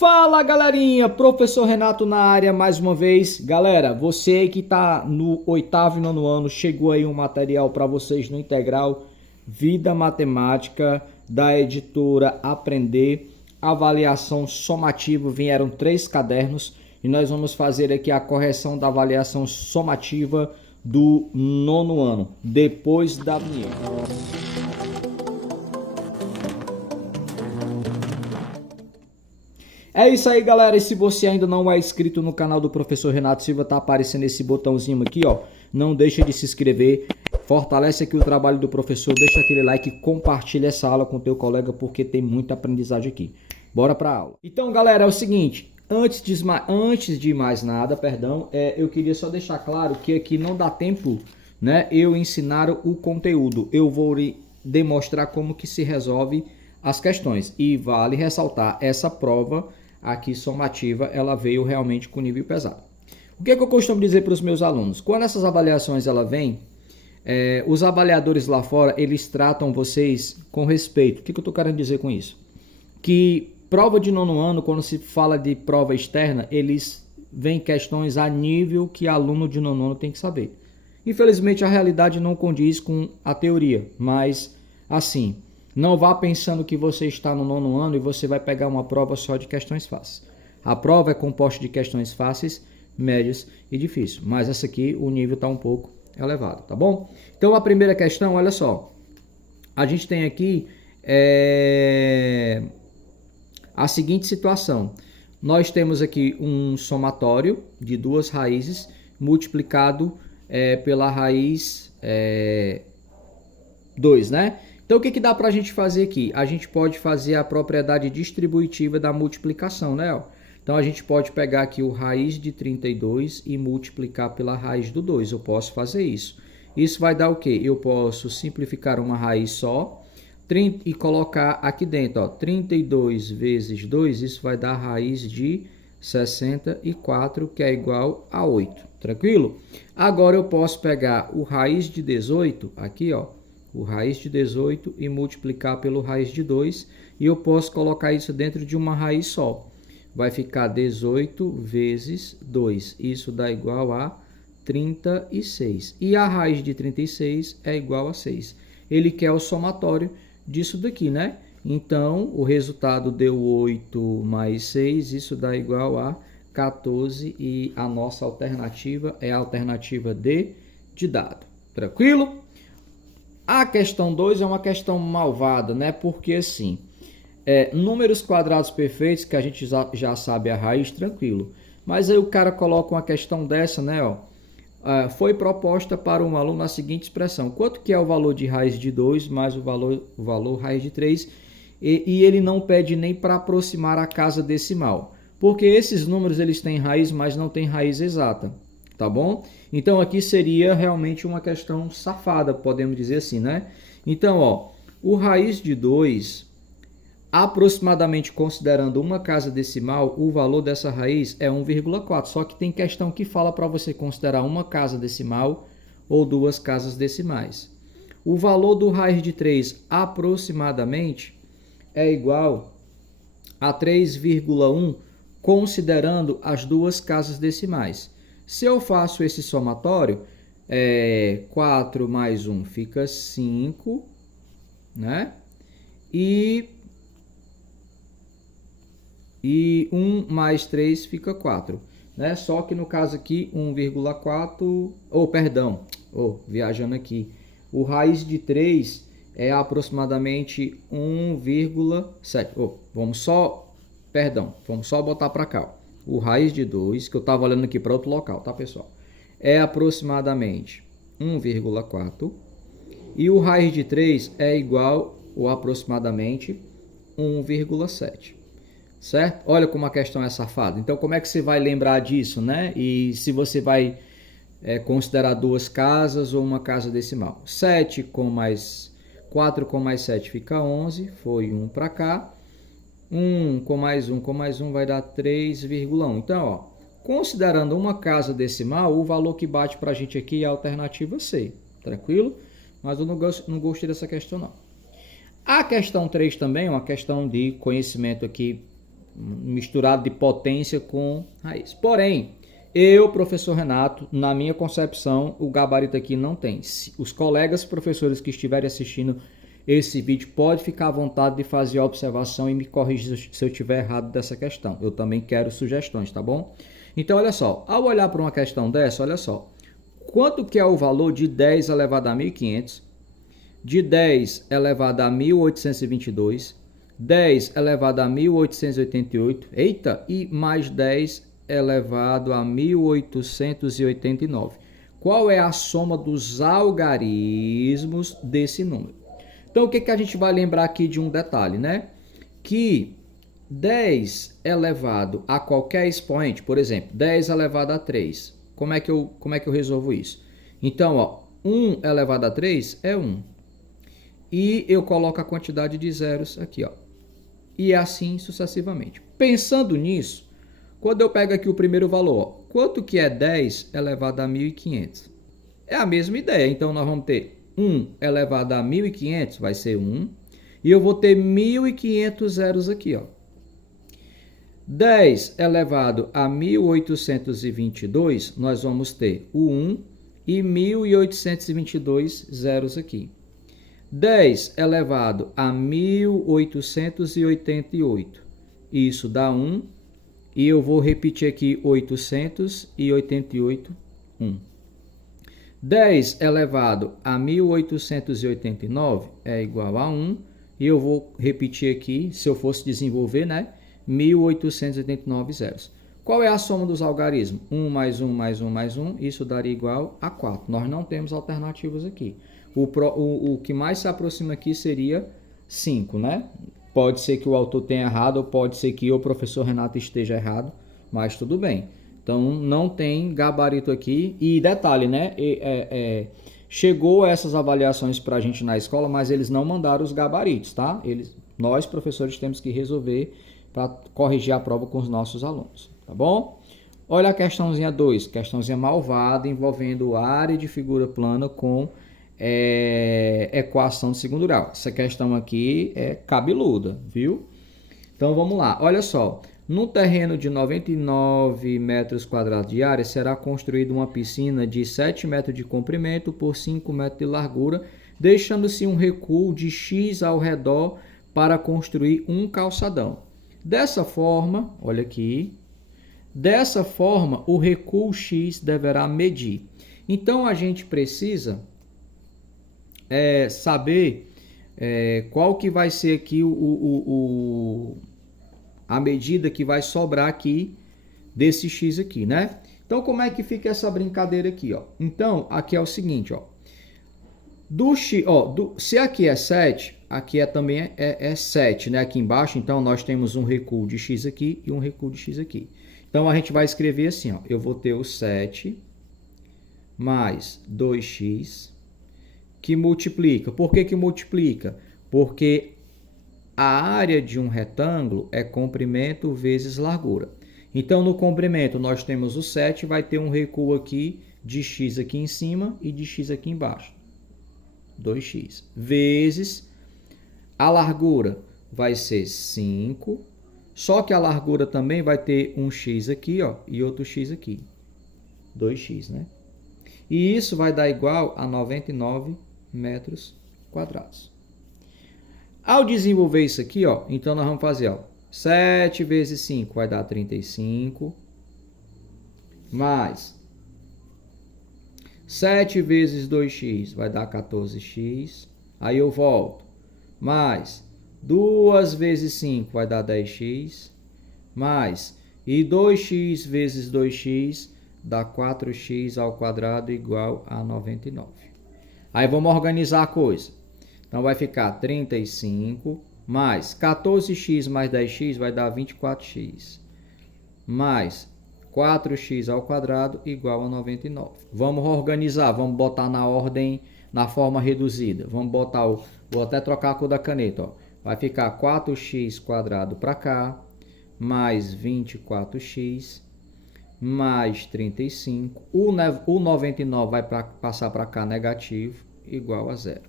Fala galerinha, professor Renato na área mais uma vez. Galera, você que está no oitavo e nono ano, chegou aí um material para vocês no integral Vida Matemática da editora Aprender, avaliação somativa. Vieram 3 cadernos e nós vamos fazer aqui a correção da avaliação somativa do nono ano, depois da vinheta. É isso aí, galera, e se você ainda não é inscrito no canal do professor Renato Silva, tá aparecendo esse botãozinho aqui, ó, não deixa de se inscrever, fortalece aqui o trabalho do professor, deixa aquele like e compartilha essa aula com o teu colega, porque tem muita aprendizagem aqui. Bora pra aula. Então, galera, é o seguinte, antes de mais nada, eu queria só deixar claro que aqui não dá tempo, né, eu ensinar o conteúdo, eu vou demonstrar como que se resolve as questões, e vale ressaltar, essa prova aqui somativa, ela veio realmente com nível pesado. O que é que eu costumo dizer para os meus alunos? Quando essas avaliações ela vêm, os avaliadores lá fora, eles tratam vocês com respeito. O que eu estou querendo dizer com isso? Que prova de nono ano, quando se fala de prova externa, eles veem questões a nível que aluno de nono ano tem que saber. Infelizmente, a realidade não condiz com a teoria, mas assim, não vá pensando que você está no nono ano e você vai pegar uma prova só de questões fáceis. A prova é composta de questões fáceis, médias e difíceis. Mas essa aqui, o nível está um pouco elevado, tá bom? Então, a primeira questão, olha só. A gente tem aqui a seguinte situação. Nós temos aqui um somatório de 2 raízes multiplicado pela raiz 2, né? Então, o que dá para a gente fazer aqui? A gente pode fazer a propriedade distributiva da multiplicação, né? Então, a gente pode pegar aqui o raiz de 32 e multiplicar pela raiz do 2. Eu posso fazer isso. Isso vai dar o quê? Eu posso simplificar uma raiz só e colocar aqui dentro, ó, 32 vezes 2, isso vai dar a raiz de 64, que é igual a 8. Tranquilo? Agora, eu posso pegar o raiz de 18, aqui, ó, o raiz de 18 e multiplicar pelo raiz de 2, e eu posso colocar isso dentro de uma raiz só. Vai ficar 18 vezes 2, isso dá igual a 36. E a raiz de 36 é igual a 6. Ele quer o somatório disso daqui, né? Então, o resultado deu 8 mais 6, isso dá igual a 14, e a nossa alternativa é a alternativa D de dado. Tranquilo? A questão 2 é uma questão malvada, né? Porque assim, números quadrados perfeitos, que a gente já sabe a raiz, tranquilo. Mas aí o cara coloca uma questão dessa, né? Ó, foi proposta para um aluno a seguinte expressão. Quanto que é o valor de raiz de 2 mais o valor raiz de 3? E ele não pede nem para aproximar a casa decimal. Porque esses números eles têm raiz, mas não têm raiz exata. Tá bom? Então, aqui seria realmente uma questão safada, podemos dizer assim, né? Então, ó, o raiz de 2, aproximadamente considerando uma casa decimal, o valor dessa raiz é 1,4. Só que tem questão que fala para você considerar uma casa decimal ou 2 casas decimais. O valor do raiz de 3, aproximadamente, é igual a 3,1, considerando as 2 casas decimais. Se eu faço esse somatório, 4 mais 1 fica 5, né? E 1 mais 3 fica 4, né? Só que no caso aqui, 1,4, viajando aqui, o raiz de 3 é aproximadamente 1,7. Vamos só botar para cá, ó. O raiz de 2, que eu estava olhando aqui para outro local, tá, pessoal? É aproximadamente 1,4. E o raiz de 3 é igual ou aproximadamente 1,7. Certo? Olha como a questão é safada. Então, como é que você vai lembrar disso, né? E se você vai considerar 2 casas ou uma casa decimal. 4 com mais 7 fica 11. Foi 1 para cá. 1 com mais 1 vai dar 3,1. Então, ó, considerando uma casa decimal, o valor que bate para a gente aqui é a alternativa C. Tranquilo? Mas eu não gostei dessa questão, não. A questão 3 também é uma questão de conhecimento aqui misturado de potência com raiz. Porém, eu, professor Renato, na minha concepção, o gabarito aqui não tem. Os colegas professores que estiverem assistindo esse vídeo podem ficar à vontade de fazer a observação e me corrigir se eu estiver errado dessa questão. Eu também quero sugestões, tá bom? Então, olha só, ao olhar para uma questão dessa, olha só, quanto que é o valor de 10 elevado a 1.500, de 10 elevado a 1.822, 10 elevado a 1.888, eita, e mais 10 elevado a 1.889. Qual é a soma dos algarismos desse número? Então, o que a gente vai lembrar aqui de um detalhe, né? Que 10 elevado a qualquer expoente, por exemplo, 10 elevado a 3. Como é que eu resolvo isso? Então, ó, 1 elevado a 3 é 1. E eu coloco a quantidade de zeros aqui, ó. E assim sucessivamente. Pensando nisso, quando eu pego aqui o primeiro valor, ó, quanto que é 10 elevado a 1.500? É a mesma ideia. Então, nós vamos ter 1 elevado a 1.500, vai ser 1. E eu vou ter 1.500 zeros aqui, ó. 10 elevado a 1.822, nós vamos ter o 1 e 1.822 zeros aqui. 10 elevado a 1.888, isso dá 1. E eu vou repetir aqui 888, 1. 10 elevado a 1.889 é igual a 1. E eu vou repetir aqui, se eu fosse desenvolver, né? 1.889 zeros. Qual é a soma dos algarismos? 1 mais 1 mais 1 mais 1, isso daria igual a 4. Nós não temos alternativas aqui. O que mais se aproxima aqui seria 5, né? Pode ser que o autor tenha errado, ou pode ser que o professor Renato esteja errado, mas tudo bem. Então, não tem gabarito aqui. E detalhe, né? Chegou essas avaliações para a gente na escola, mas eles não mandaram os gabaritos, tá? Nós, professores, temos que resolver para corrigir a prova com os nossos alunos, tá bom? Olha a questãozinha 2, questãozinha malvada, envolvendo área de figura plana com equação de segundo grau. Essa questão aqui é cabeluda, viu? Então vamos lá, olha só. Num terreno de 99 metros quadrados de área, será construída uma piscina de 7 metros de comprimento por 5 metros de largura, deixando-se um recuo de X ao redor para construir um calçadão. Dessa forma, olha aqui, dessa forma o recuo X deverá medir. Então a gente precisa saber qual que vai ser aqui a medida que vai sobrar aqui desse X aqui, né? Então, como é que fica essa brincadeira aqui, ó? Então, aqui é o seguinte, ó. Se aqui é 7, aqui também é 7, né? Aqui embaixo, então, nós temos um recuo de X aqui e um recuo de X aqui. Então, a gente vai escrever assim, ó. Eu vou ter o 7 mais 2x que multiplica. Por que multiplica? Porque a área de um retângulo é comprimento vezes largura. Então, no comprimento, nós temos o 7, vai ter um recuo aqui de x aqui em cima e de x aqui embaixo. 2x. Vezes a largura vai ser 5. Só que a largura também vai ter um x aqui, ó, e outro x aqui. 2x, né? E isso vai dar igual a 99 metros quadrados. Ao desenvolver isso aqui, ó, então nós vamos fazer, ó, 7 vezes 5 vai dar 35, mais 7 vezes 2x vai dar 14x, aí eu volto, mais 2 vezes 5 vai dar 10x, mais, e 2x vezes 2x dá 4x ao quadrado igual a 99. Aí vamos organizar a coisa. Então, vai ficar 35 mais 14x mais 10x vai dar 24x. Mais 4x ao quadrado igual a 99. Vamos organizar, vamos botar na ordem, na forma reduzida. Vamos botar vou até trocar a cor da caneta, ó. Vai ficar 4x quadrado para cá, mais 24x, mais 35. O 99 vai passar para cá negativo, igual a zero.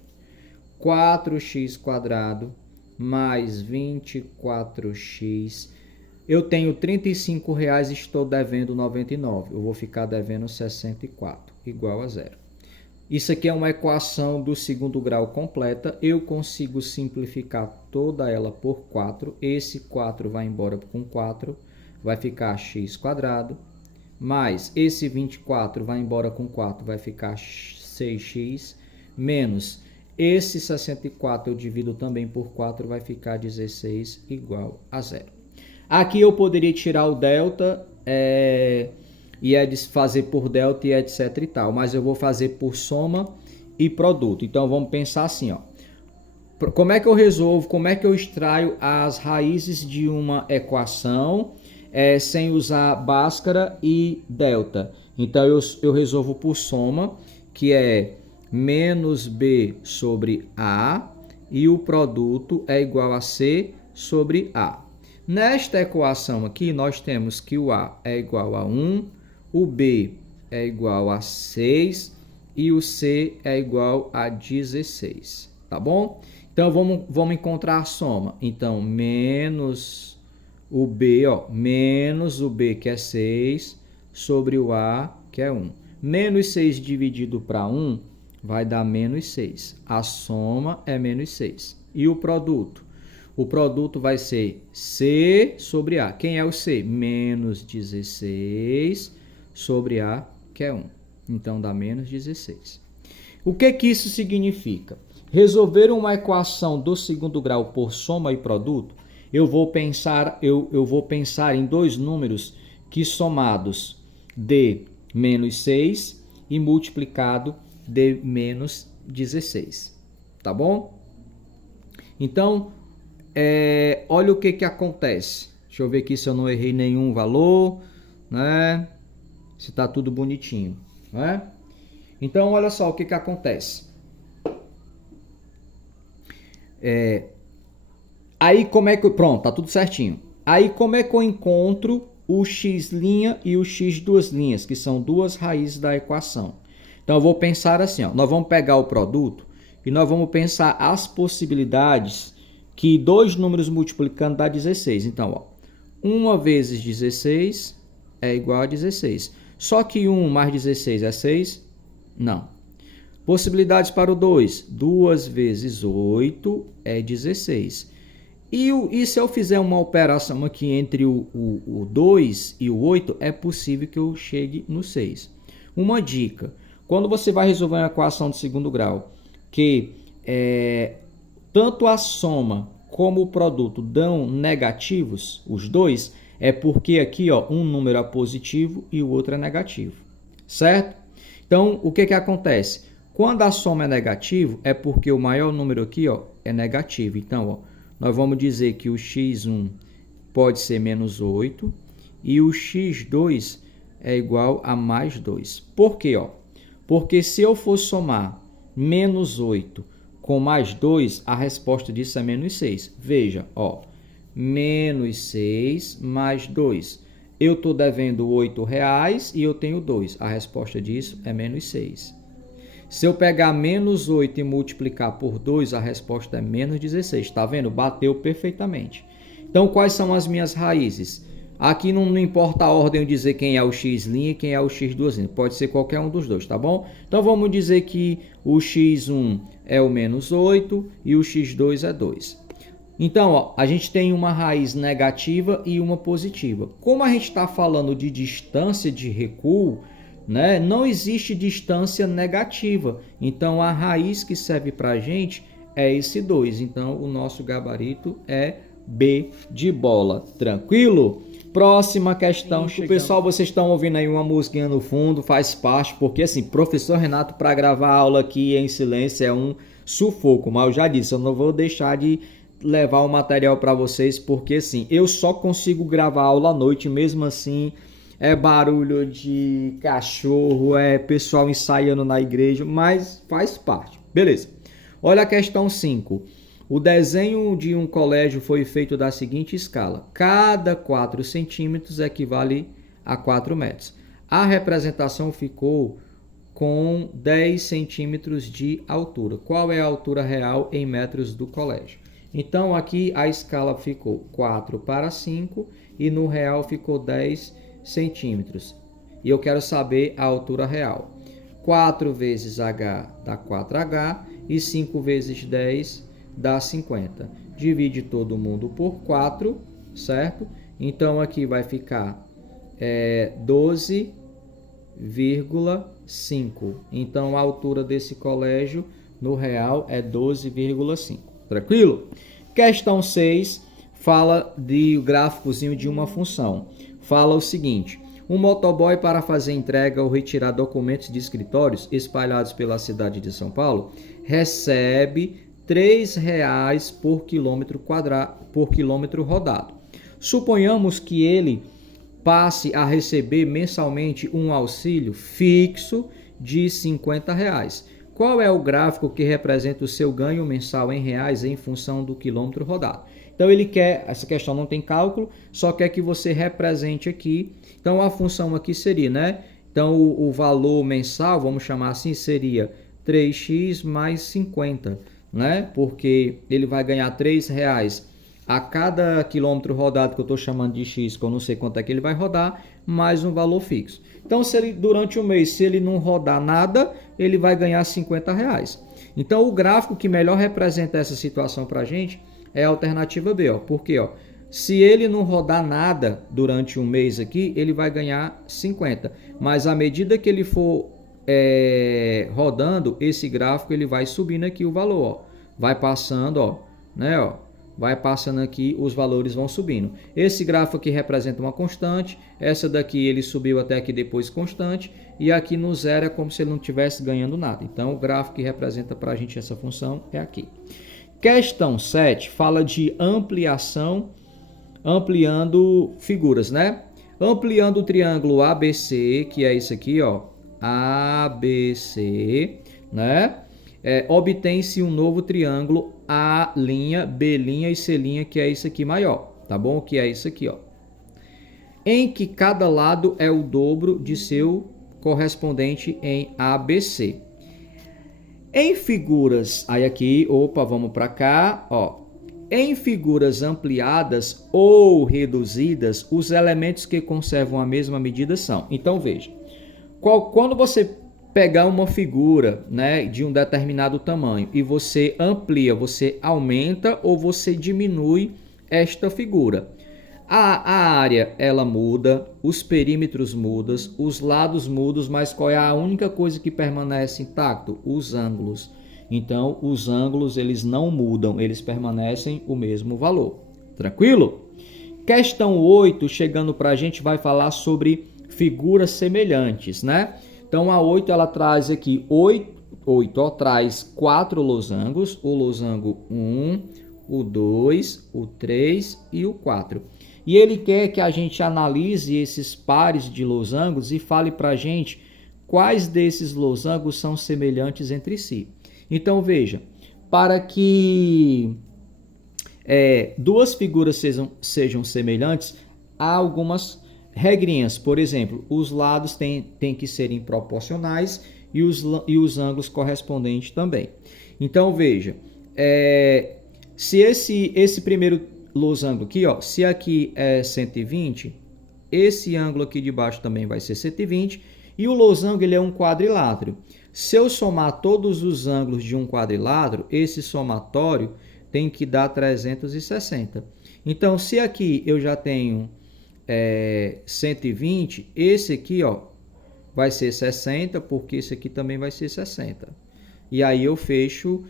4x quadrado mais 24x eu tenho R$ 35 e estou devendo 99. Eu vou ficar devendo 64, igual a zero. Isso aqui é uma equação do segundo grau completa. Eu consigo simplificar toda ela por 4. Esse 4 vai embora com 4. Vai ficar x quadrado. Mais esse 24 vai embora com 4. Vai ficar 6x. Menos esse 64 eu divido também por 4. Vai ficar 16 igual a zero. Aqui eu poderia tirar o delta e fazer por delta e etc e tal, mas eu vou fazer por soma e produto. Então vamos pensar assim, ó. Como é que eu resolvo, como é que eu extraio as raízes de uma equação sem usar Bhaskara e delta? Então eu resolvo por soma, que é menos B sobre A, e o produto é igual a C sobre A. Nesta equação aqui, nós temos que o A é igual a 1, o B é igual a 6 e o C é igual a 16, tá bom? Então, vamos encontrar a soma. Então, menos o B, menos o B, que é 6, sobre o A, que é 1. Menos 6 dividido para 1 vai dar menos 6. A soma é menos 6. E o produto? O produto vai ser C sobre A. Quem é o C? Menos 16 sobre A, que é 1. Então, dá menos 16. O que isso significa? Resolver uma equação do segundo grau por soma e produto, eu vou pensar em dois números que somados dê menos 6 e multiplicado dê menos 16. Tá bom? Então, olha o que acontece. Deixa eu ver aqui se eu não errei nenhum valor, né? Se está tudo bonitinho, né? Então, olha só o que acontece. Aí como é que pronto, tá tudo certinho. Aí como é que eu encontro o x' e o x duas linhas, que são duas raízes da equação? Então eu vou pensar assim, ó, nós vamos pegar o produto e nós vamos pensar as possibilidades que dois números multiplicando dá 16. Então, ó, 1 vezes 16 é igual a 16. Só que 1 mais 16 é 6? Não. Possibilidades para o 2. 2 vezes 8 é 16. E se eu fizer uma operação aqui entre o 2 e o 8, é possível que eu chegue no 6. Uma dica. Quando você vai resolver uma equação de segundo grau, que tanto a soma como o produto dão negativos, os dois, é porque aqui um número é positivo e o outro é negativo. Certo? Então, o que acontece? Quando a soma é negativo, é porque o maior número aqui é negativo. Então, nós vamos dizer que o x1 pode ser menos 8 e o x2 é igual a mais 2. Por quê? Porque se eu for somar menos 8 com mais 2, a resposta disso é menos 6. Veja, menos 6 mais 2. Eu estou devendo R$8 e eu tenho 2. A resposta disso é menos 6. Se eu pegar menos 8 e multiplicar por 2, a resposta é menos 16. Está vendo? Bateu perfeitamente. Então, quais são as minhas raízes? Aqui não importa a ordem eu dizer quem é o x' e quem é o x duas linhas. Pode ser qualquer um dos dois, tá bom? Então, vamos dizer que o x1 é o menos 8 e o x2 é 2. Então, a gente tem uma raiz negativa e uma positiva. Como a gente está falando de distância de recuo, né, não existe distância negativa. Então, a raiz que serve para a gente é esse 2. Então, o nosso gabarito é B de bola. Tranquilo? Próxima questão. Pessoal, vocês estão ouvindo aí uma musiquinha no fundo, faz parte, porque assim, professor Renato para gravar aula aqui em silêncio é um sufoco, mas eu já disse, eu não vou deixar de levar o material para vocês, porque assim, eu só consigo gravar aula à noite, mesmo assim, é barulho de cachorro, é pessoal ensaiando na igreja, mas faz parte. Beleza. Olha a questão 5. O desenho de um colégio foi feito da seguinte escala. Cada 4 centímetros equivale a 4 metros. A representação ficou com 10 centímetros de altura. Qual é a altura real em metros do colégio? Então, aqui a escala ficou 4 para 5 e no real ficou 10 centímetros. E eu quero saber a altura real. 4 vezes H dá 4H e 5 vezes 10 dá 50. Divide todo mundo por 4, certo? Então aqui vai ficar 12,5. Então a altura desse colégio no real é 12,5. Tranquilo? Questão 6 fala de gráficozinho de uma função. Fala o seguinte: um motoboy, para fazer entrega ou retirar documentos de escritórios espalhados pela cidade de São Paulo, recebe R$ 3,00 por quilômetro rodado. Suponhamos que ele passe a receber mensalmente um auxílio fixo de R$ 50,00. Qual é o gráfico que representa o seu ganho mensal em reais em função do quilômetro rodado? Então ele quer, essa questão não tem cálculo, só quer que você represente aqui. Então a função aqui seria, né? Então o valor mensal, vamos chamar assim, seria 3x mais 50, né? Porque ele vai ganhar R$ 3,00 a cada quilômetro rodado, que eu estou chamando de x, que eu não sei quanto é que ele vai rodar, mais um valor fixo. Então, se ele, durante o mês, se ele não rodar nada, ele vai ganhar R$ 50,00. Então, o gráfico que melhor representa essa situação para a gente é a alternativa B, ó. Porque, ó, se ele não rodar nada durante um mês aqui, ele vai ganhar 50. Mas à medida que ele for rodando, esse gráfico ele vai subindo aqui o valor, ó. Vai passando, ó, né, ó. Vai passando aqui, os valores vão subindo. Esse gráfico aqui representa uma constante. Essa daqui ele subiu até aqui depois constante. E aqui no zero é como se ele não estivesse ganhando nada. Então o gráfico que representa para a gente essa função é aqui. Questão 7 fala de ampliação, ampliando figuras, né? Ampliando o triângulo ABC, que é isso aqui, ó. ABC, né? Obtém-se um novo triângulo A', B' e C', que é isso aqui maior, tá bom? Que é isso aqui, ó. Em que cada lado é o dobro de seu correspondente em ABC. Em figuras, aí aqui, opa, vamos para cá, ó. Em figuras ampliadas ou reduzidas, os elementos que conservam a mesma medida são. Então veja, quando você pegar uma figura, né, de um determinado tamanho e você amplia, você aumenta ou você diminui esta figura. A área ela muda, os perímetros mudam, os lados mudam, mas qual é a única coisa que permanece intacto? Os ângulos. Então, os ângulos eles não mudam, eles permanecem o mesmo valor. Tranquilo? Questão 8, chegando para a gente, vai falar sobre figuras semelhantes, né? Então, a 8 ela traz aqui 8 ó, traz 4 losangos, o losango 1, o 2, o 3 e o 4. E ele quer que a gente analise esses pares de losangos e fale para a gente quais desses losangos são semelhantes entre si. Então, veja, para que duas figuras sejam semelhantes, há algumas regrinhas. Por exemplo, os lados têm que serem proporcionais e os ângulos correspondentes também. Então, veja, se esse primeiro losango aqui, ó, se aqui é 120, esse ângulo aqui de baixo também vai ser 120, e o losango ele é um quadrilátero. Se eu somar todos os ângulos de um quadrilátero, esse somatório tem que dar 360. Então, se aqui eu já tenho 120, esse aqui, ó, vai ser 60, porque esse aqui também vai ser 60. E aí eu fecho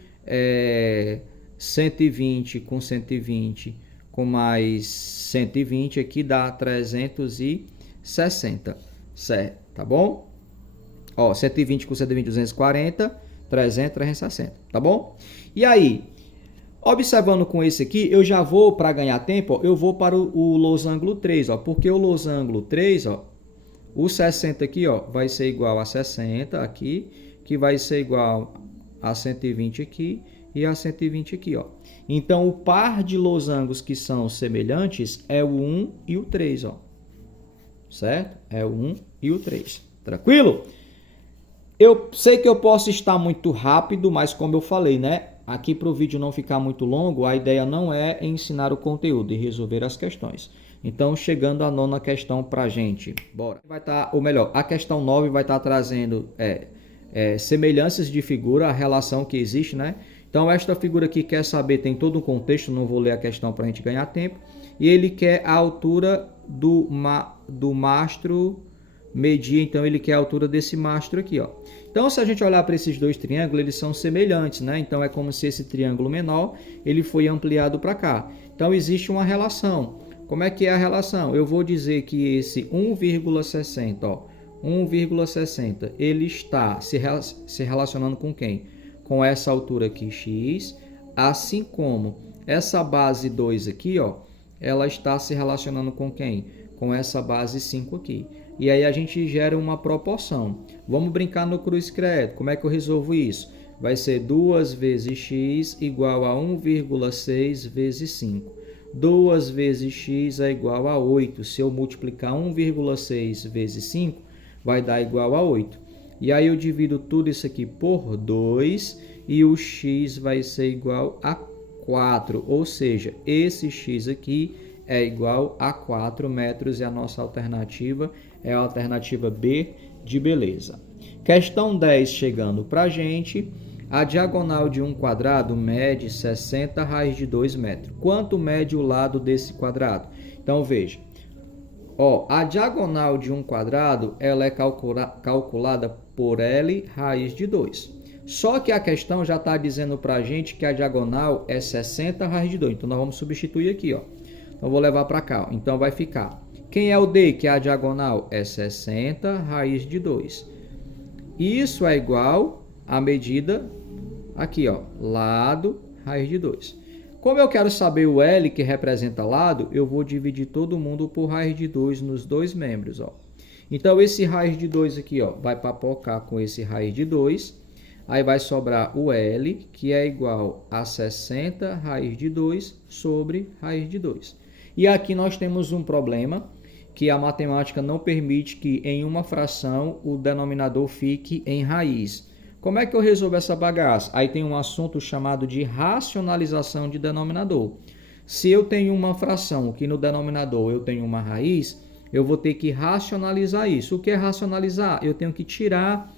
120 com 120 com mais 120 aqui dá 360, certo? Tá bom? Ó, 120 com 120, 240, 300, 360, tá bom? E aí, observando com esse aqui, eu já vou, para ganhar tempo, ó, eu vou para o losango 3, ó, porque o losango 3, ó, o 60 aqui, ó, vai ser igual a 60 aqui, que vai ser igual a 120 aqui e a 120 aqui, ó. Então, o par de losangos que são semelhantes é o 1 e o 3, ó. Certo? É o 1 e o 3. Tranquilo? Eu sei que eu posso estar muito rápido, mas como eu falei, né? Aqui para o vídeo não ficar muito longo, a ideia não é ensinar o conteúdo e resolver as questões. Então, chegando à nona questão para a gente. Bora. Vai estar, ou melhor, a questão 9 vai estar trazendo semelhanças de figura, a relação que existe, né? Então, esta figura aqui quer saber, tem todo um contexto, não vou ler a questão para a gente ganhar tempo. E ele quer a altura do mastro medir, então ele quer a altura desse mastro aqui, ó. Então, se a gente olhar para esses dois triângulos, eles são semelhantes, né? Então, é como se esse triângulo menor, ele foi ampliado para cá. Então, existe uma relação. Como é que é a relação? Eu vou dizer que esse 1,60, ó, 1,60, ele está se relacionando com quem? Com essa altura aqui, x, assim como essa base 2 aqui, ó, ela está se relacionando com quem? Com essa base 5 aqui. E aí a gente gera uma proporção. Vamos brincar no cruz credo. Como é que eu resolvo isso? Vai ser 2 vezes x igual a 1,6 vezes 5. 2 vezes x é igual a 8. Se eu multiplicar 1,6 vezes 5, vai dar igual a 8. E aí eu divido tudo isso aqui por 2 e o x vai ser igual a 4. Ou seja, esse x aqui é igual a 4 metros e a nossa alternativa é a alternativa B de beleza. Questão 10 chegando para a gente. A diagonal de um quadrado mede 60 raiz de 2 metros. Quanto mede o lado desse quadrado? Então, veja. Ó, a diagonal de um quadrado ela é calculada por L raiz de 2. Só que a questão já está dizendo para a gente que a diagonal é 60 raiz de 2. Então, nós vamos substituir aqui, ó. Então, vou levar para cá. Ó. Então, vai ficar. Quem é o D, que é a diagonal? É 60 raiz de 2. Isso é igual à medida aqui, ó, lado raiz de 2. Como eu quero saber o L, que representa lado, eu vou dividir todo mundo por raiz de 2 nos dois membros, ó. Então, esse raiz de 2 aqui, ó, vai papocar com esse raiz de 2. Aí vai sobrar o L, que é igual a 60 raiz de 2 sobre raiz de 2. E aqui nós temos um problema, que a matemática não permite que em uma fração o denominador fique em raiz. Como é que eu resolvo essa bagaça? Aí tem um assunto chamado de racionalização de denominador. Se eu tenho uma fração que no denominador eu tenho uma raiz, eu vou ter que racionalizar isso. O que é racionalizar? Eu tenho que tirar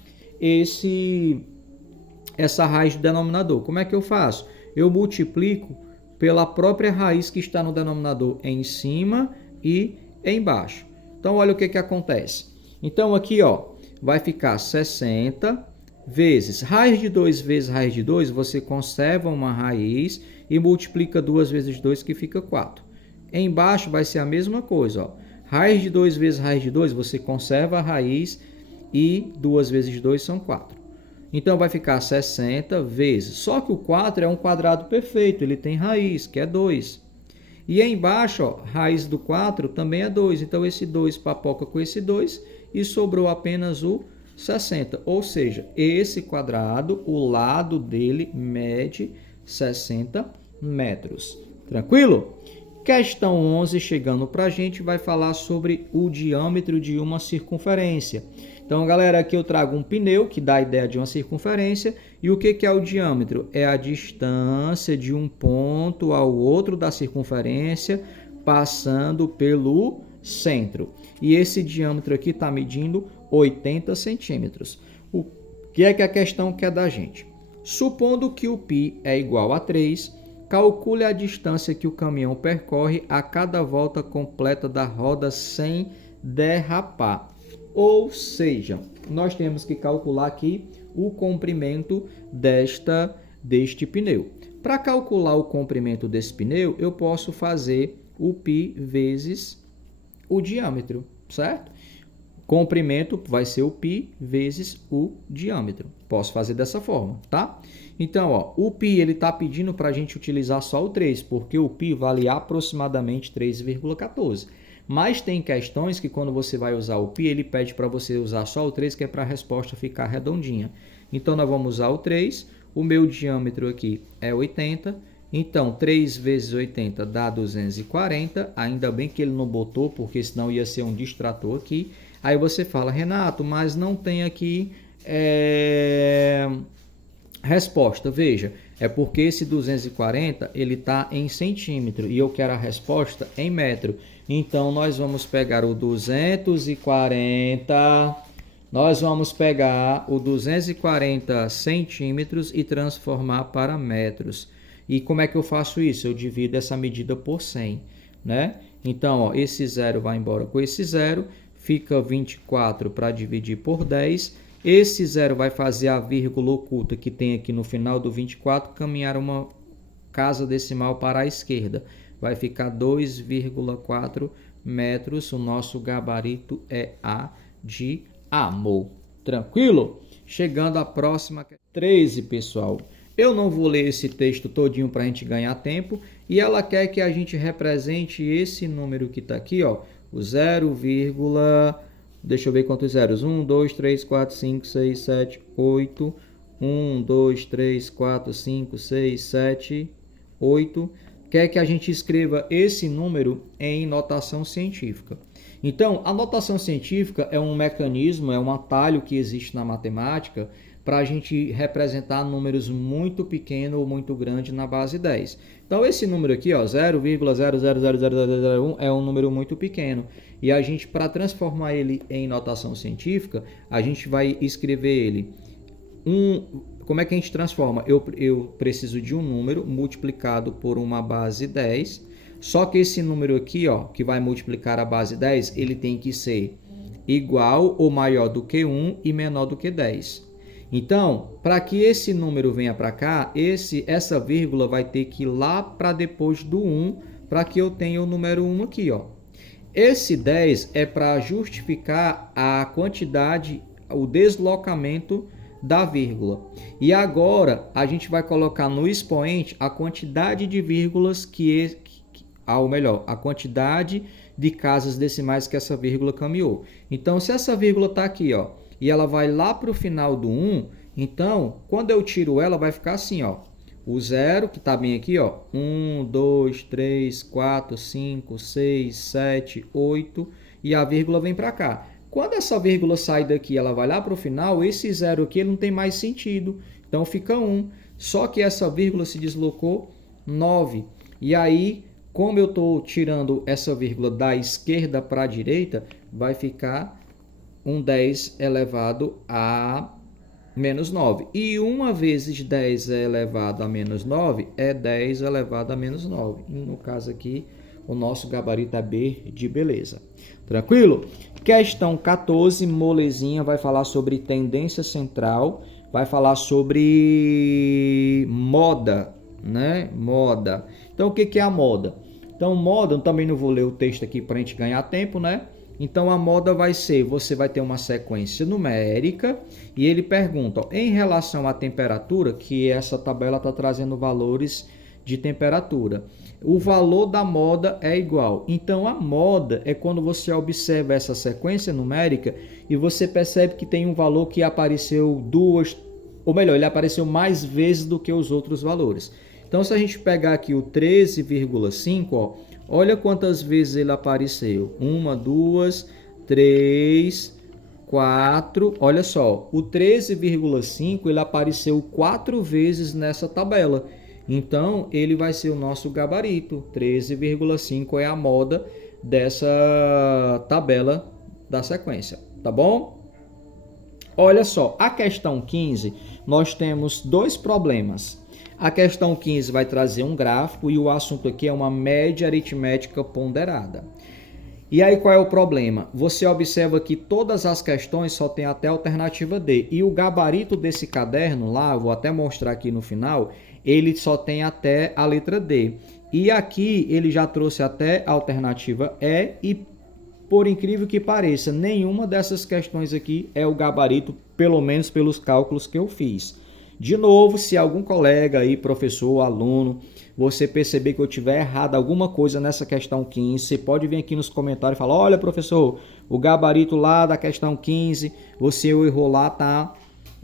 essa raiz do denominador. Como é que eu faço? Eu multiplico pela própria raiz que está no denominador em cima e embaixo. Então, olha o que acontece. Então, aqui, ó, vai ficar 60 vezes raiz de 2 vezes raiz de 2, você conserva uma raiz e multiplica 2 vezes 2, que fica 4. Embaixo vai ser a mesma coisa, ó. Raiz de 2 vezes raiz de 2, você conserva a raiz e 2 vezes 2 são 4. Então, vai ficar 60 vezes. Só que o 4 é um quadrado perfeito, ele tem raiz, que é 2. E aí embaixo, ó, raiz do 4 também é 2. Então, esse 2 papoca com esse 2 e sobrou apenas o 60. Ou seja, esse quadrado, o lado dele mede 60 metros. Tranquilo? Questão 11, chegando para a gente, vai falar sobre o diâmetro de uma circunferência. Então, galera, aqui eu trago um pneu que dá a ideia de uma circunferência. E o que é o diâmetro? É a distância de um ponto ao outro da circunferência, passando pelo centro. E esse diâmetro aqui está medindo 80 centímetros. O que é que a questão quer da gente? Supondo que o π é igual a 3, calcule a distância que o caminhão percorre a cada volta completa da roda sem derrapar. Ou seja, nós temos que calcular aqui o comprimento deste pneu. Para calcular o comprimento desse pneu, eu posso fazer o π vezes o diâmetro, certo? Comprimento vai ser o π vezes o diâmetro. Posso fazer dessa forma, tá? Então, ó, o π ele está pedindo para a gente utilizar só o 3, porque o π vale aproximadamente 3,14. Mas tem questões que quando você vai usar o π, ele pede para você usar só o 3, que é para a resposta ficar redondinha. Então, nós vamos usar o 3. O meu diâmetro aqui é 80. Então, 3 vezes 80 dá 240. Ainda bem que ele não botou, porque senão ia ser um distrator aqui. Aí você fala, Renato, mas não tem aqui resposta. Veja, é porque esse 240 ele está em centímetro e eu quero a resposta em metro. Então, nós vamos pegar o 240, nós vamos pegar o 240 centímetros e transformar para metros. E como é que eu faço isso? Eu divido essa medida por 100, né? Então, ó, esse zero vai embora com esse zero, fica 24 para dividir por 10. Esse zero vai fazer a vírgula oculta que tem aqui no final do 24, caminhar uma casa decimal para a esquerda. Vai ficar 2,4 metros. O nosso gabarito é A de amor. Tranquilo? Chegando à próxima 13, pessoal. Eu não vou ler esse texto todinho para a gente ganhar tempo. E ela quer que a gente represente esse número que está aqui, ó, o 0, deixa eu ver quantos zeros. 1, 2, 3, 4, 5, 6, 7, 8. 1, 2, 3, 4, 5, 6, 7, 8. Quer que a gente escreva esse número em notação científica. Então, a notação científica é um mecanismo, é um atalho que existe na matemática para a gente representar números muito pequenos ou muito grandes na base 10. Então, esse número aqui, 0,000001, é um número muito pequeno. E a gente, para transformar ele em notação científica, a gente vai escrever ele. Como é que a gente transforma? Eu preciso de um número multiplicado por uma base 10. Só que esse número aqui, ó, que vai multiplicar a base 10, ele tem que ser igual ou maior do que 1 e menor do que 10. Então, para que esse número venha para cá, essa vírgula vai ter que ir lá para depois do 1, para que eu tenha o número 1 aqui, ó. Esse 10 é para justificar a quantidade, o deslocamento da vírgula. E agora a gente vai colocar no expoente a quantidade de vírgulas a quantidade de casas decimais que essa vírgula caminhou. Então, se essa vírgula está aqui, ó, e ela vai lá para o final do 1, então, quando eu tiro ela, vai ficar assim, ó. O 0, que está bem aqui, ó. 1, 2, 3, 4, 5, 6, 7, 8. E a vírgula vem para cá. Quando essa vírgula sai daqui, ela vai lá para o final, esse 0 aqui ele não tem mais sentido. Então, fica 1. Só que essa vírgula se deslocou 9. E aí, como eu estou tirando essa vírgula da esquerda para a direita, vai ficar um 10 elevado a menos 9. E 1 vezes 10 elevado a menos 9 é 10 elevado a menos 9. E no caso aqui, o nosso gabarito é B de beleza. Tranquilo? Questão 14, molezinha, vai falar sobre tendência central, vai falar sobre moda, né? Moda. Então, o que é a moda? Então, moda, eu também não vou ler o texto aqui para a gente ganhar tempo, né? Então, a moda vai ser, você vai ter uma sequência numérica e ele pergunta, ó, em relação à temperatura, que essa tabela está trazendo valores de temperatura. O valor da moda é igual. Então, a moda é quando você observa essa sequência numérica e você percebe que tem um valor que apareceu ele apareceu mais vezes do que os outros valores. Então, se a gente pegar aqui o 13,5, ó, olha quantas vezes ele apareceu. 1, 2, 3, 4. Olha só, o 13,5 ele apareceu 4 vezes nessa tabela. Então, ele vai ser o nosso gabarito. 13,5 é a moda dessa tabela da sequência, tá bom? Olha só, a questão 15, nós temos dois problemas. A questão 15 vai trazer um gráfico e o assunto aqui é uma média aritmética ponderada. E aí qual é o problema? Você observa que todas as questões só tem até a alternativa D. E o gabarito desse caderno lá, vou até mostrar aqui no final, ele só tem até a letra D. E aqui ele já trouxe até a alternativa E e, por incrível que pareça, nenhuma dessas questões aqui é o gabarito, pelo menos pelos cálculos que eu fiz. De novo, se algum colega aí, professor, aluno, você perceber que eu tiver errado alguma coisa nessa questão 15, você pode vir aqui nos comentários e falar, olha, professor, o gabarito lá da questão 15, você errou lá, tá?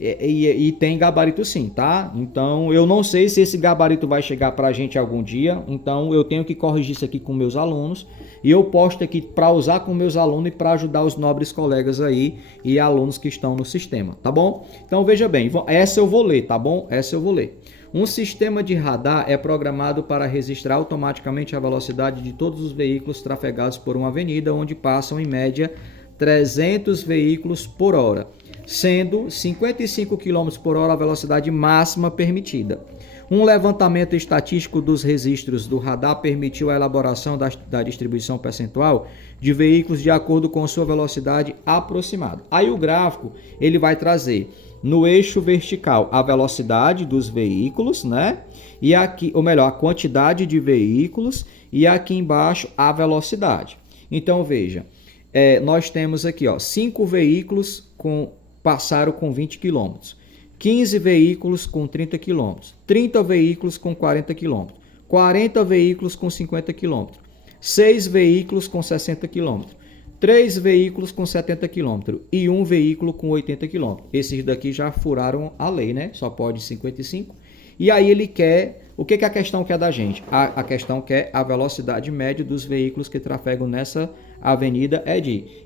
E tem gabarito sim, tá? Então, eu não sei se esse gabarito vai chegar pra gente algum dia, então eu tenho que corrigir isso aqui com meus alunos e eu posto aqui para usar com meus alunos e para ajudar os nobres colegas aí e alunos que estão no sistema, tá bom? Então, veja bem, essa eu vou ler, tá bom? Essa eu vou ler. Um sistema de radar é programado para registrar automaticamente a velocidade de todos os veículos trafegados por uma avenida, onde passam em média 300 veículos por hora, sendo 55 km por hora a velocidade máxima permitida. Um levantamento estatístico dos registros do radar permitiu a elaboração da distribuição percentual de veículos de acordo com sua velocidade aproximada. Aí o gráfico ele vai trazer no eixo vertical a velocidade dos veículos, né? E aqui, ou melhor, a quantidade de veículos, e aqui embaixo a velocidade. Então veja, nós temos aqui 5 veículos passaram com 20 km, 15 veículos com 30 km, 30 veículos com 40 km, 40 veículos com 50 km, 6 veículos com 60 km, 3 veículos com 70 km e 1 veículo com 80 km. Esses daqui já furaram a lei, né? Só pode 55. E aí ele quer... O que a questão quer da gente? A questão quer a velocidade média dos veículos que trafegam nessa avenida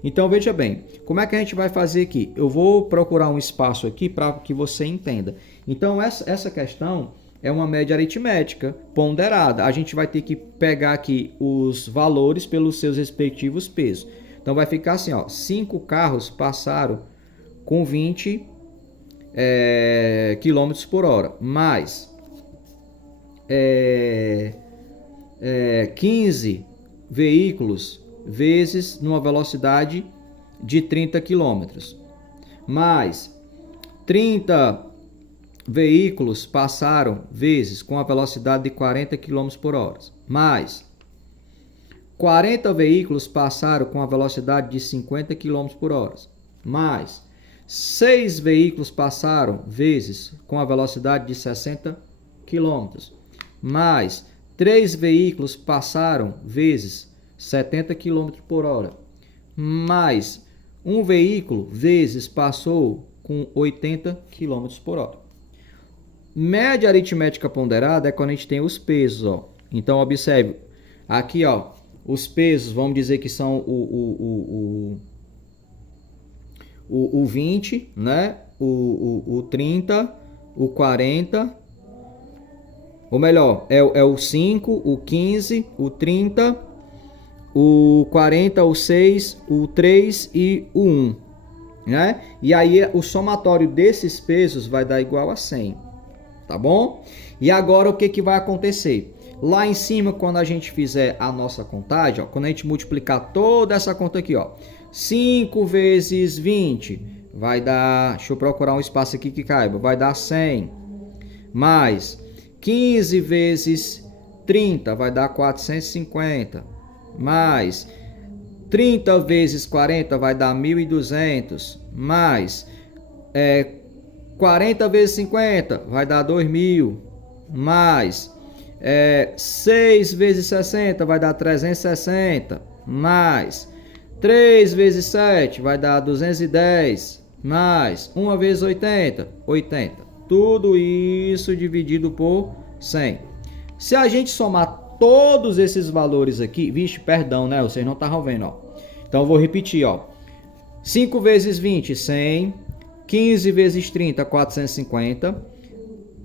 Então veja bem, como é que a gente vai fazer aqui? Eu vou procurar um espaço aqui para que você entenda. Então essa questão é uma média aritmética ponderada. A gente vai ter que pegar aqui os valores pelos seus respectivos pesos. Então vai ficar assim, 5 carros passaram com 20 km por hora, mais 15 veículos vezes numa velocidade de 30 km, mais 30 veículos passaram vezes com a velocidade de 40 km por hora, mais 40 veículos passaram com a velocidade de 50 km por hora, mais 6 veículos passaram vezes com a velocidade de 60 km, mais 3 veículos passaram vezes 70 km por hora, mais um veículo vezes passou com 80 km por hora. Média aritmética ponderada é quando a gente tem os pesos. Então observe, aqui os pesos, vamos dizer que são o 20, né? o 30, o 40, ou melhor, é o 5, o 15, o 30, o 40, o 6, o 3 e o 1. Né? E aí o somatório desses pesos vai dar igual a 100. Tá bom? E agora o que vai acontecer? Lá em cima, quando a gente fizer a nossa contagem, quando a gente multiplicar toda essa conta aqui, 5 vezes 20 vai dar, deixa eu procurar um espaço aqui que caiba, vai dar 100, mais 15 vezes 30 vai dar 450, mais 30 vezes 40 vai dar 1.200, mais 40 vezes 50 vai dar 2.000, mais 6 vezes 60 vai dar 360, mais 3 vezes 7 vai dar 210, mais 1 vezes 80, 80. Tudo isso dividido por 100. Se a gente somar todos esses valores aqui, vixe, perdão, né? Vocês não estavam vendo, Então eu vou repetir, 5 vezes 20, 100. 15 vezes 30, 450.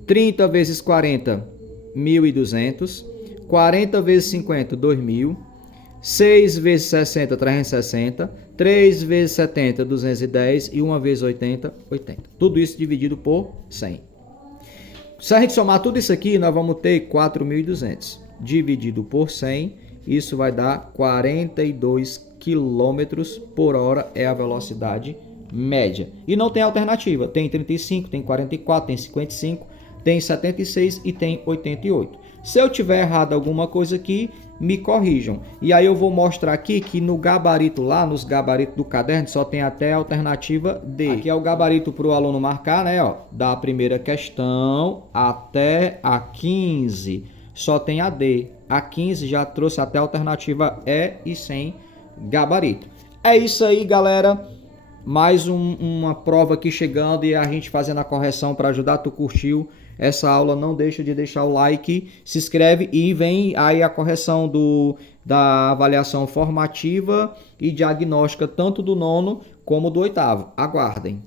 30 vezes 40, 1.200. 40 vezes 50, 2.000. 6 vezes 60, 360. 3 vezes 70, 210. E 1 vezes 80, 80. Tudo isso dividido por 100. Se a gente somar tudo isso aqui, nós vamos ter 4.200. Dividido por 100, isso vai dar 42 km por hora é a velocidade média. E não tem alternativa. Tem 35, tem 44, tem 55, tem 76 e tem 88. Se eu tiver errado alguma coisa aqui, me corrijam. E aí eu vou mostrar aqui que no gabarito lá, nos gabaritos do caderno, só tem até a alternativa D. Aqui é o gabarito para o aluno marcar, né? Da primeira questão até a 15. Só tem a D. A 15 já trouxe até a alternativa E e sem gabarito. É isso aí, galera. Mais uma prova aqui chegando e a gente fazendo a correção para ajudar. Tu curtiu essa aula? Não deixa de deixar o like, se inscreve e vem aí a correção da avaliação formativa e diagnóstica tanto do 9º como do 8º. Aguardem.